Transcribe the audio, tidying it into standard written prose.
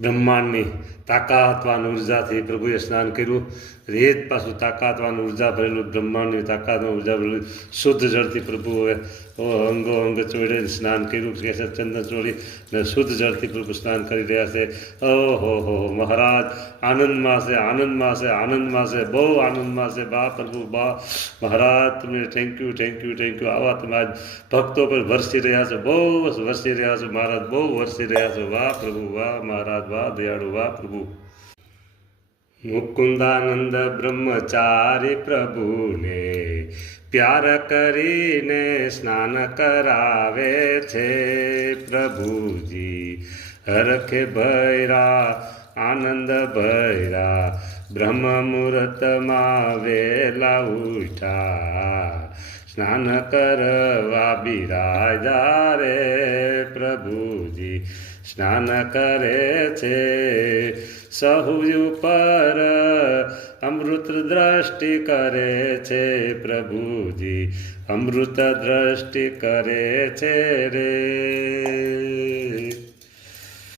બ્રહ્માંડની તાકાતવાન ઉર્જાથી પ્રભુએ સ્નાન કર્યું. રેત પાછું તાકાતવાન ઉર્જા ભરેલું, બ્રહ્માંડની તાકાતવાન ઉર્જા ભરેલું શુદ્ધ જળથી પ્રભુએ અંગો અંગ ચોળીને સ્નાન કર્યું. કેસર ચંદન ચોળી ને શુદ્ધ જળથી પ્રભુ સ્નાન કરી રહ્યા છે. ઓહો હો મહારાજ આનંદમાં છે, આનંદમાં છે, આનંદમાં છે, બહુ આનંદમાં છે. બા પ્રભુ બા મહારાજ તમને thank you, thank you, thank you. આવા તમે આજ ભક્તો પર વરસી રહ્યા છો, બહુ વરસી રહ્યા છો મહારાજ, બહુ વરસી રહ્યા છો. વાહ પ્રભુ વાહ મહારાજ, વાહ દયાળુ, વાહ પ્રભુ. મુકુંદાનંદ બ્રહ્મચારી પ્રભુને પ્યાર કરીને સ્નાન કરાવે છે પ્રભુજી. હરખે ભૈરા આનંદ ભૈરા બ્રહ્મ મુહૂર્તમાં વેલા ઉઠ્યા, સ્નાન કરવા બિરાજા રે પ્રભુજી. સ્નાન કરે છે સહુ ઉપર અમૃત દ્રષ્ટિ કરે છે પ્રભુજી, અમૃત દ્રષ્ટિ કરે છે રે.